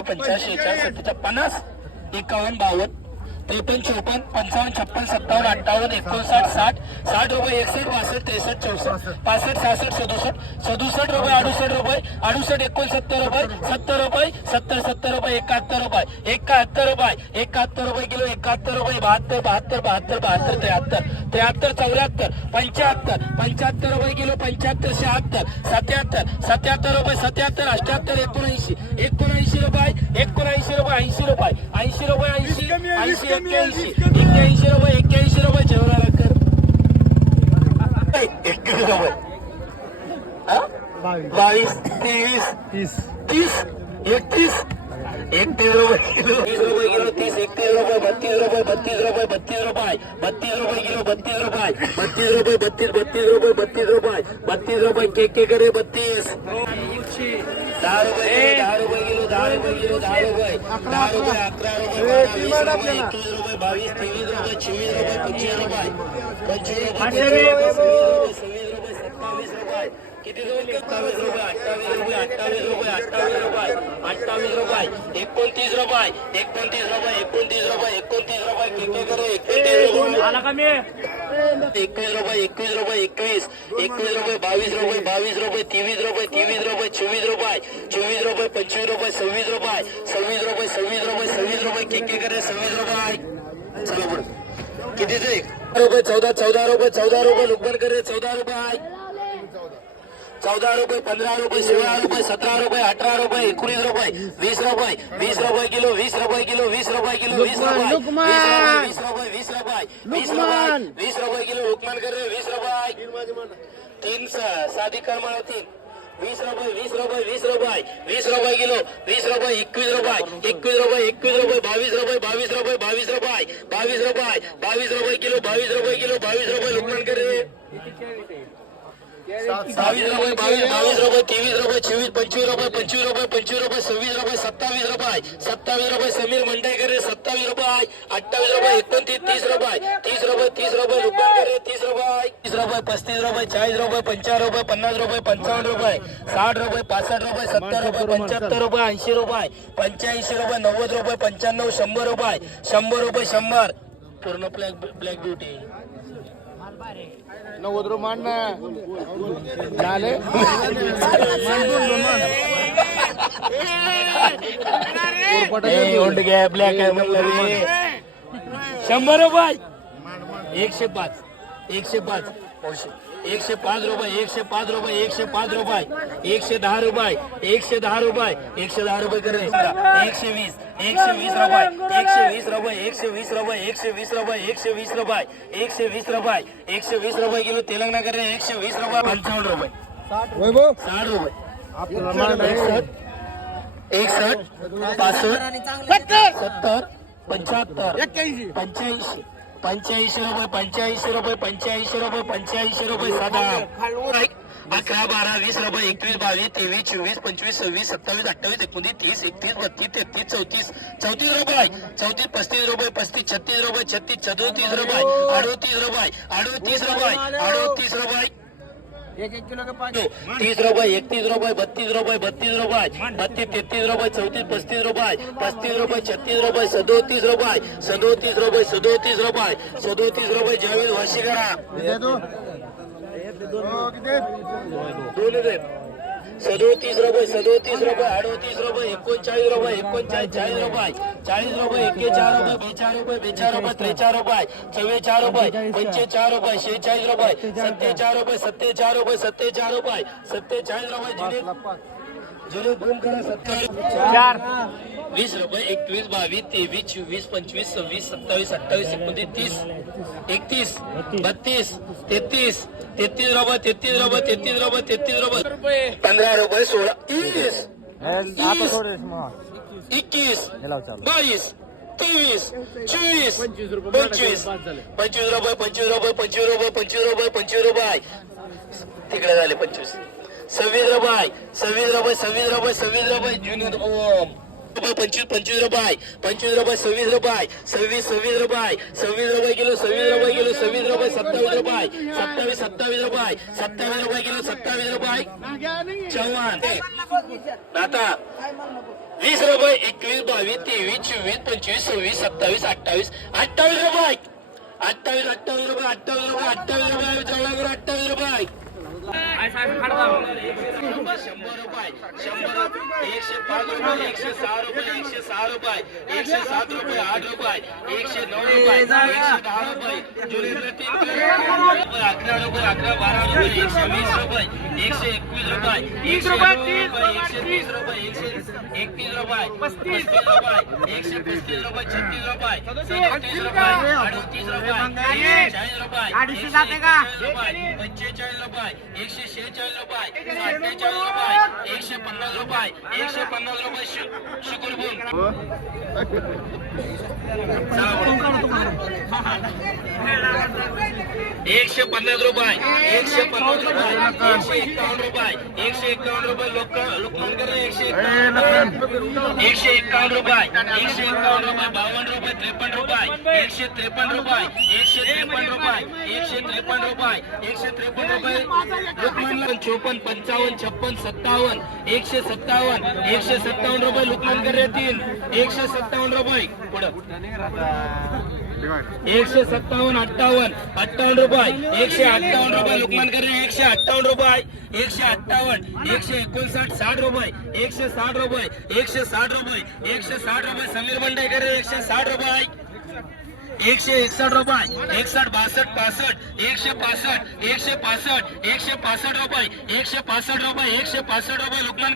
पंच्याऐंशी चारसष्टच्या पन्नास एकावन्न बावन्न त्रेपन्न चोपन्न पंचावन्न छप्पन सत्तावन्न अठ्ठावन्न एकोणसाठ साठ साठ रुपये एकसष्ट बासष्ट त्रेसष्ट चौसष्ट पासष्ट सहासष्ट सदुसष्ट सदुसष्ट रुपये अडुसष्ट रुपये अडुसष्ट एकोणसत्तर रुपये सत्तर रुपये सत्तर सत्तर रुपये एकाहत्तर रुपये एकाहत्तर रुपये एकाहत्तर रुपये किलो एकाहत्तर रुपये बहात्तर बहात्तर बहात्तर बहात्तर त्र्याहत्तर त्र्याहत्तर चौऱ्याहत्तर पंच्याहत्तर पंच्याहत्तर रुपये किलो पंच्याहत्तर शहात्तर सत्याहत्तर सत्याहत्तर रुपये सत्याहत्तर अठ्याहत्तर एकोणऐंशी एकोणऐंशी रुपये एकोणऐंशी रुपये ऐंशी रुपये ऐंशी रुपये ऐंशी ऐंशी एक्क्याऐंशी एक्क्याऐंशी रुपये एक्क्याऐंशी रुपये जेवणाला कर। एकवीस रुपये। हा? बावीस। तेवीस तीस तीस। एकतीस एकतीस रुपये। किलो तीस रुपये किलो तीस एकतीस रुपये बत्तीस रुपये बत्तीस रुपये बत्तीस रुपये बत्तीस रुपये किलो बत्तीस रुपये बत्तीस रुपये बत्तीस बत्तीस रुपये बत्तीस रुपये बत्तीस रुपये केक के करे बत्तीस। दहा रुपये दहा रुपये किलो दहा रुपये किलो दहा रुपये दहा रुपये अकरा रुपये एकवीस रुपये बावीस तेवीस रुपये चोवीस रुपये पंचवीस रुपये पंचवीस रुपये सव्वीस रुपये सत्तावीस रुपये. किती दोन सत्तावीस रुपये अठ्ठावीस रुपये अठ्ठावीस रुपये अठ्ठावीस रुपये अठ्ठावीस रुपये एकोणतीस रुपये एकोणतीस रुपये एकोणतीस रुपये एकोणतीस रुपये किती करे एकोणतीस रुपये. एकवीस रुपये एकवीस रुपये एकवीस एकवीस रुपये बावीस रुपये बावीस रुपये तेवीस रुपये तेवीस रुपये चोवीस रुपये चोवीस रुपये पंचवीस रुपये सव्वीस रुपये सव्वीस रुपये सव्वीस रुपये सव्वीस रुपये किती करे सव्वीस रुपये चला पुढे. कितीचे रुपये चौदा चौदा रुपये चौदा रुपये करे चौदा रुपये चौदा रुपये पंधरा रुपये सोळा रुपये सतरा रुपये अठरा रुपये एकोणीस रुपये वीस रुपये वीस रुपये किलो वीस रुपये किलो वीस रुपये किलो वीस रुपये वीस रुपये वीस रुपये वीस रुपये वीस रुपये किलो लुकमान कर रे वीस रुपये तीन सा- साधी कर्माला तीन वीस रुपये वीस रुपये वीस रुपये वीस रुपये किलो वीस रुपये एकवीस रुपये एकवीस रुपये एकवीस रुपये बावीस रुपये बावीस रुपये बावीस रुपये बावीस रुपये बावीस रुपये किलो बावीस रुपये किलो बावीस रुपये लुकमान कर रे बावीस रुपये बावीस बावीस रुपये तेवीस रुपये चोवीस पंचवीस रुपये पंचवीस रुपये पंचवीस रुपये सव्वीस रुपये सत्तावीस रुपये सत्तावीस रुपये समीर मंडेकर सत्तावीस रुपये अठ्ठावीस रुपये एकोणतीस तीस रुपये तीस रुपये तीस रुपये रुपये तीस रुपये तीस रुपये पस्तीस रुपये चाळीस रुपये पंचावन्न रुपये पन्नास रुपये पंचावन्न रुपये साठ रुपये पासष्ट रुपये सत्तर रुपये पंच्याहत्तर रुपये ऐंशी रुपये पंच्याऐंशी रुपये नव्वद रुपये पंच्याण्णव शंभर रुपये शंभर रुपये शंभर पूर्ण ब्लॅक ब्लॅक ब्युटी नव्वद रुपये ना झाले ब्लॅक. शंभर रुपये एकशे पाच एकशे पाच पाचशे. एकशे पाच रुपये एकशे पाच रुपये एकशे पाच रुपये एकशे दहा रुपये एकशे दहा रुपये एकशे दहा रुपये कर रे. एकशे वीस एकशे वीस रुपये एकशे वीस रुपये एकशे वीस रुपये एकशे वीस रुपये एकशे वीस रुपये एकशे वीस रुपये एकशे वीस रुपये किलो तेलंगणा कर एकशे वीस रुपये पंचावन्न रुपये साठ रुपये एकसठ पासष्ट सत्तर पंच्याहत्तर पंच्याऐंशी पंच्याऐंशी रुपये पंच्याऐंशी रुपये पंच्याऐंशी रुपये पंच्याऐंशी रुपये साधा. अकरा बारा वीस रुपये एकवीस बावीस तेवीस चोवीस पंचवीस सव्वीस सत्तावीस अठ्ठावीस एकोणतीस तीस एकतीस बत्तीस तेहतीस चौतीस चौतीस रुपये. चौतीस पस्तीस रुपये पस्तीस छत्तीस रुपये छत्तीस सदोतीस रुपये अडोतीस रुपये अडोतीस रुपये अडोतीस रुपये. तीस रुपये एकतीस रुपये बत्तीस रुपये बत्तीस रुपये बत्तीस तेहतीस रुपये चौतीस पस्तीस रुपये पस्तीस रुपये छत्तीस रुपये सदोतीस रुपये सदोतीस रुपये सदोतीस रुपये सदोतीस रुपये ज्यावेळेस वर्षी करा. दोन दे. सदोतीस रुपये सदोतीस रुपये अडोतीस रुपये एकोणचाळीस रुपये एकोणचाळीस चाळीस रुपये चाळीस रुपये एक्केचाळ रुपये बेचाळ रुपये बेचाळ रुपये त्रेचाळ रुपये चव्वेचाळ रुपये पंचेचाळ रुपये शेहेचाळीस रुपये सत्तेचाळ रुपये सत्तेचाळ रुपये सत्तेचाळ रुपये सत्तेचाळीस रुपये चार. वीस रुपये एकवीस बावीस तेवीस चोवीस पंचवीस सव्वीस सत्तावीस अठ्ठावीस एकोणतीस तीस एकतीस बत्तीस तेहतीस तेहतीस रुपये तेहतीस रुपये तेहतीस रुपये तेहतीस रुपये पंधरा रुपये सोळा वीस एकवीस. बावीस. तेवीस. चोवीस. पंचवीस पंचवीस. रुपये पंचवीस रुपये पंचवीस रुपये पंचवीस रुपये तिकडे झाले पंचवीस सव्वीस रुपये सव्वीस रुपये सव्वीस रुपये सव्वीस रुपये जुनियर ओम रुपये पंचवीस पंचवीस रुपये. पंचवीस रुपये सव्वीस रुपये. सव्वीस सव्वीस रुपये. सव्वीस रुपये किलो सव्वीस रुपये किलो सव्वीस रुपये सत्तावीस रुपये. सत्तावीस सत्तावीस रुपये. सत्तावीस रुपये किलो सत्तावीस रुपये. चव्हाण. आता वीस रुपये एकवीस बावीस तेवीस चोवीस पंचवीस सव्वीस सत्तावीस अठ्ठावीस. अठ्ठावीस रुपये. अठ्ठावीस अठ्ठावीस रुपये अठ्ठावीस रुपये अठ्ठावीस रुपये जवळावर अठ्ठावीस रुपये. शंभर रुपये शंभर एकशे पाच रुपये एकशे सहा रुपये एकशे सहा रुपये एकशे सात रुपये आठ रुपये एकशे नऊ रुपये एकशे दहा रुपये. जुलै तीन रुपये अकरा रुपये अकरा बारा रुपये एकशे वीस रुपये एकशे एकवीस रुपये एकशे नऊ रुपये एकशे तीस रुपये एकशे एकतीस रुपये पस्तीस रुपये एकशे पस्तीस रुपये छत्तीस रुपये सदतीस रुपये अडतीस रुपये एकशे चाळीस रुपये अडीचशे जाते का? रुपये पंचेचाळीस रुपये एकशे शेहेचाळीस रुपये अठ्ठेचाळीस रुपये एकशे पन्नास रुपये एकशे पन्नास रुपये एकशे पन्नास रुपये एकशे पन्नास रुपये लोक लोकमंकर एकशे एकशे एकावन्न रुपये एकशे एकावन्न रुपये बावन्न रुपये त्रेपन्न रुपये एकशे त्रेपन्न रुपये एकशे त्रेपन्न रुपये एकशे त्रेपन्न रुपये एकशे त्रेपन्न रुपये लोकमान चोपन्न पंचावन्न छप्पन सत्तावन्न एकशे सत्तावन्न एकशे सत्तावन्न रुपये लोकमान तीन एकशे सत्तावन्न रुपये. पुढं. एकशे सत्तावन्न अठ्ठावन्न अठ्ठावन्न रुपये. एकशे अठ्ठावन्न रुपये लोकमान एकशे अठ्ठावन्न रुपये. एकशे अठ्ठावन्न एकशे एकोणसाठ साठ रुपये. एकशे साठ रुपये एकशे साठ रुपये. एकशे साठ रुपये समीर बंडेकर एकशे साठ रुपये. एकशे एकसठ रुपये एकसठ बासष्ट पासष्ट एकशे पासष्ट एकशे पासष्ट एकशे पासष्ट रुपये. एकशे पासष्ट रुपये एकशे पासष्ट रुपये लोकमान